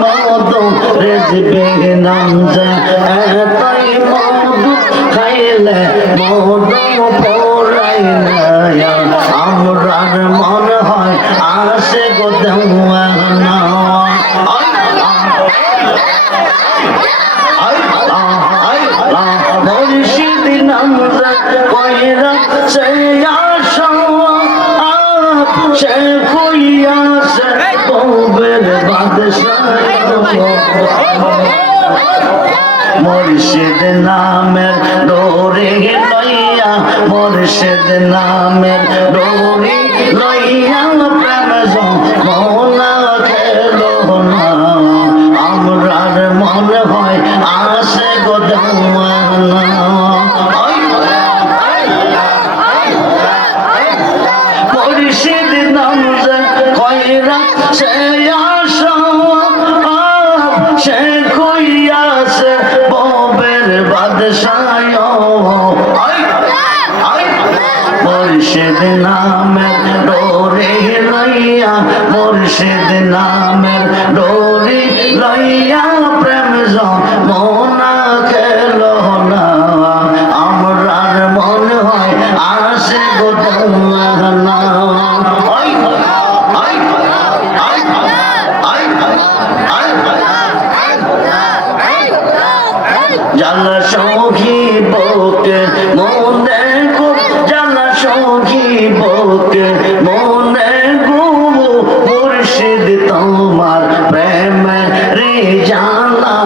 মধু রেজবে নাম যে এতই মধু খাইলে মধু পড়াই না আমরার মন হয় আসে গো দেওয়ানা মুর্শিদ নাম যে কইরা সে আসা সে কইয়া সে কবের বাদশাহ মুর্শিদ নামের ডোরে লইয়া মুর্শিদ নামের ডোরে লইয়া প্রেম যমুনা খেলো না আমরার মন হয় আসে গো দেওয়ানা মুর্শিদ নাম যে কইরা সে আসা সে কইয়াছে ববের বাদশাহ মুর্শিদ নামের ডোরে লইয়া মুর্শিদ নামের ডোরে লইয়া প্রেম যমুনা খেলো না আমরার মন হয় আসে গো দেওয়ানা জালা সখী বুকে মনে গো জালা সখী বুকে মনে গো মুর্শিদ তোমার প্রেম রে জানা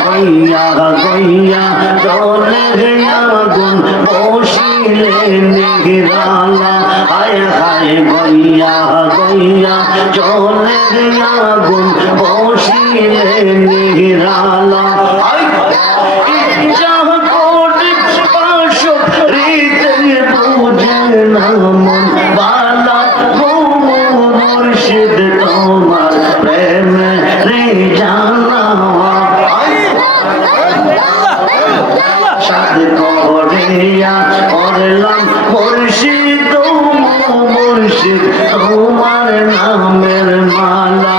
গইয়া গইয়া চলে গিয়া গুন বসিলে নিগরালা হায় হায় গইয়া গইয়া চলে গিয়া গুন বসিলে নিগরালা ইচ্ছা কোটি পাশো রীতে বুঝে না মন বালা গো মুর্শিদ তোমার প্রেম রে জানা সাদ করিয়া করলাম মুর্শিদ মুর্শিদ তোমার নামের মালা